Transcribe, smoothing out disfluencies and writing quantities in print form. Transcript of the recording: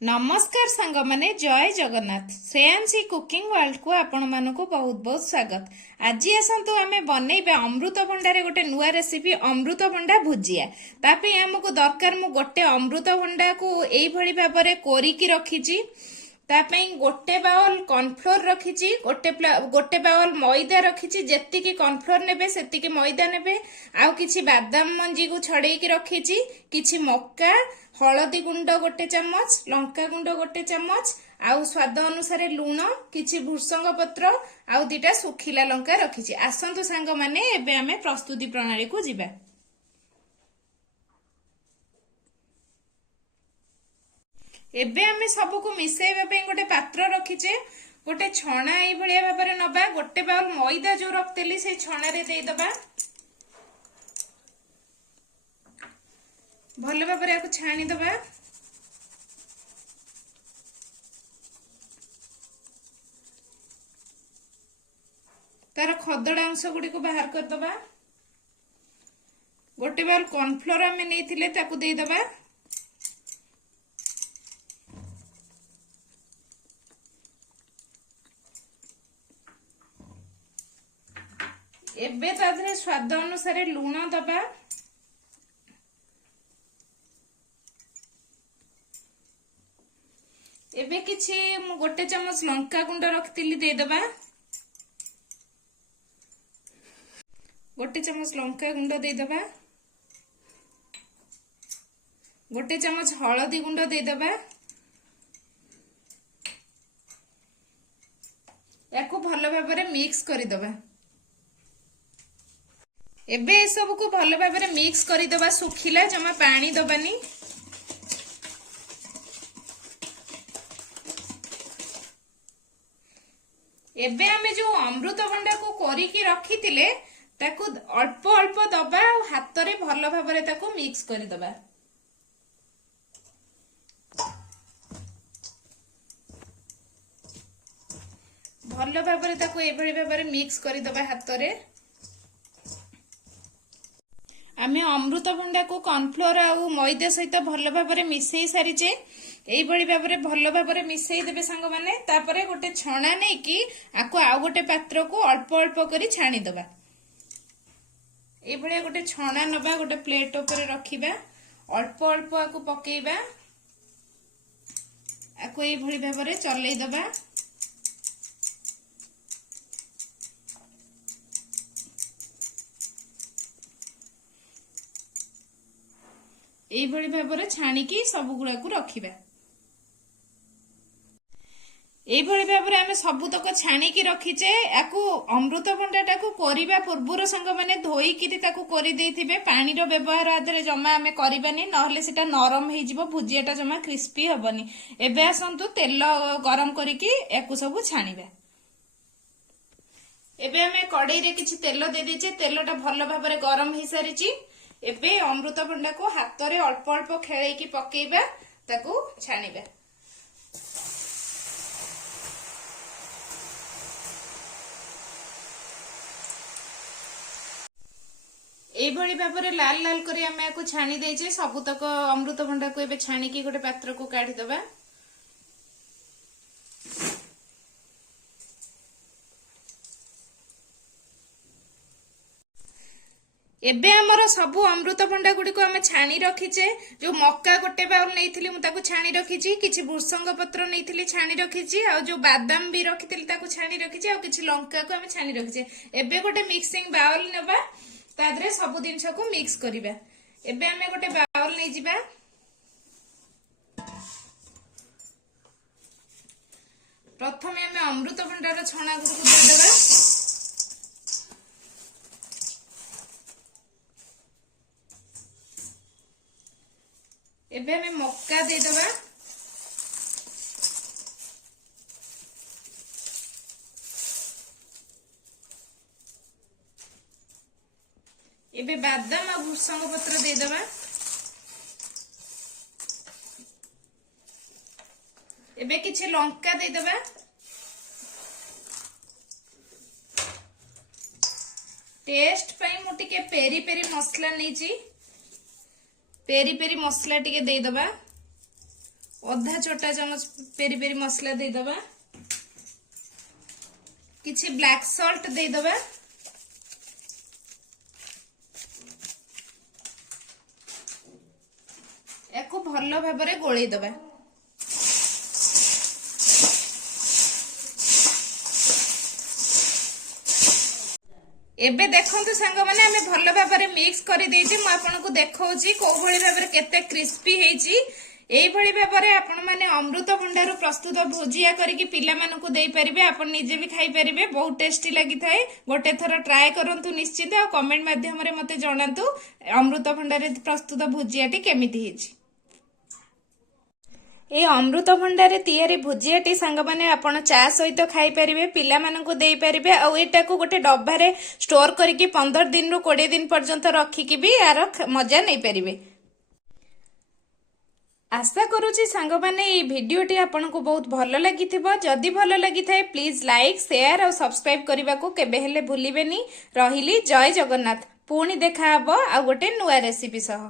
नमस्कार सांग माने जय जगन्नाथ श्रेयांशी कुकिंग वर्ल्ड को आपण मानकु बहुत बहुत स्वागत। आज आसतु आमे बनैबे अमृतभंडारे गोटे नुआ रेसिपी अमृतभंडा भुजिया। तापे हमकु दरकार मु गोटे अमृतभंडा को एई भली भाबरे कोरिकी रखिची। तापई गोटे बाउल कॉर्नफ्लोर रखिची, गोटे बाउल मैदा रखिची। जेतिकी कॉर्नफ्लोर नेबे सेतिकी मैदा नेबे। आउ किछि बादाम मंजी को छड़ेकी रखिची, किछि मक्का, हलदी गुंड गोटे चमच, लंका गुंड गोटे चमच, आउ स्वाद अनुसार लुण, किछि भृषंग पत्र, आउ दिटा सुखिला लंका रखिची। आसंतु सांग माने एबे आमे प्रस्तुति प्रणाली को जिबा। एबे आमे सबु को मिसेइबा पे गोटे पात्र रखिचे। गोटे छणा एई भलिया भाबरे नबा। गोटे बाउल मैदा जो रखतेली से छणा रे देई दबा। भल भाबरे आकु छाणी दबा। तार खदड़ा अंश गुडी को बाहर कर दबा। गोटे बाउल कॉर्नफ्लोर आमे नेइथिले ताकु देई दबा। एबे तादरे स्वाद अनुसार लुण दबा। एबे किछि मु गोटे चमच लंका गुंड रखतिली दे दबा। गोटे चमच लंका गुंड दे दबा। गोटे चमच हलदी गुंड दे दबा। याको भलो भाबरे मिक्स करि दबा। एबे ए सब को भलो भाबरे मिक्स करि दबा। सुखिला जमा पानी दबानी। एबे आमे जो अमृतभंडा को कोरिकी रखितिले ताकू अल्प अल्प दबा और हाथ रे भलो भाबरे ताकू मिक्स करि दबा। भलो भाबरे ताकू एभली भाबरे मिक्स करि दबा हाथ रे। आमे अमृतभंडा को कॉर्नफ्लोर आउ मैदा सहित भलो भाबरे मिसेई सारिचे। एई भली भाबरे भलो भाबरे मिसेई देबे सांग माने। तापरे गोटे छणा नै कि आको आउ गोटे पात्र को अल्प अल्प करी छाणी दबा। एई भली गोटे छणा नबा, गोटे प्लेट ऊपर रखिबा। अल्प अल्प आको पकेइबा। आको एई भली भाबरे चलै दबा। एई भली भाबरे छाणीकी सब गुड़ा को रखिबा। एई भली भाबरे आमे सबुतक छाणीकी रखिचे। याकू अमृतभंडाटा को कोरिबा पूर्वर संग माने धोईकी ताकू कोरि देइथिबे। पानी रो व्यवहार आदरे जमा आमे करिबानी, नहले सेटा नरम हेइ जिवो, भुजियाटा जमा क्रिस्पी हबनी। एबे आसंतु तेल गरम करिकी याकू सब छाणीबा। एबे आमे कड़ाई रे किछि तेल दे देइचे। तेलटा भलो भाबरे गरम हेइ सारिची। एबे अमृतभंडा को हाथ रे अल्प अल्प खेळेकी पकेइबा, ताकू छाणीबा। एई भली भाबरे लाल लाल करी आमे याकू छाणी देइचे। सबुतक अमृतभंडा को एबे छाणीकी गोटे पात्र को काढी दबा। एबे हमर सबु अमृतभंडा गुडी को आमे छाणी रखिचे। जो मक्का गोटे बाउल नेइथिली मु ताकू छाणी रखिची, किछि भृषंग पत्र नेइथिली छाणी रखिची, आ जो बादाम भी रखिथिली ताकू छाणी रखिची, आ किछि लंका को आमे छाणी रखिचे। एबे गोटे मिक्सिंग बाउल नेबा, तादरे सबु दिनस को मिक्स करिबा। एबे आमे गोटे बाउल नै जिबा। प्रथमे आमे अमृतभंडार छणा गुडी को दे देबा। एबे हमें मक्का दे दबा। एबे बादाम आ भृषंग पत्र दे दबा। एबे किछि लंका दे दबा। टेस्ट पई मु टिके पेरी पेरी मसला नैची। पेरी पेरी मसला टिके दे दबा। ଅଧା छोटा ଚାମଚ पेरी पेरी मसला ଦେଇଦବା କିଛି ब्लैक सॉल्ट ଦେଇଦବା ୟାକୁ ଭଲ ଭାବରେ ଗୋଳେଇ ଦବା एबे देखंतु सांग माने आमे भलो भाबरे मिक्स करि देछि मु आपनको देखौछि को भଳି भाबरे केते क्रिस्पी हेछि एई भଳି भाबरे आपण माने अमृतभंडारु प्रस्तुत भुजिया करिकि पिला मानकु देई परिबे आपण निजे भी खाई परिबे बहुत टेस्टी लागि थाए गोटे थरा ट्राई करंतु निश्चित आ कमेंट माध्यम रे मते जणांतु अमृतभंडारे प्रस्तुत भुजियाटी केमिति हेछि ए अमृतभंडारे तैयारी भुजियाटी सांग माने आपण चा सहित खाई परिबे पिला मानकु देई परिबे आ एटा को गोटे डब्बा रे स्टोर करिकि 15 दिन रु 20 दिन पर्यंत रखिकि भी यार मजा नै परिबे आशा करूची सांग माने ए वीडियोटी आपनको बहुत भलो लागिथिबो जदी भलो लागिथाय प्लीज लाइक शेयर और सब्सक्राइब करबा को केबे हेले भूलिबेनी रहिली जय जगन्नाथ पुणी देखा हबो आ गोटे नुआ रेसिपी सह।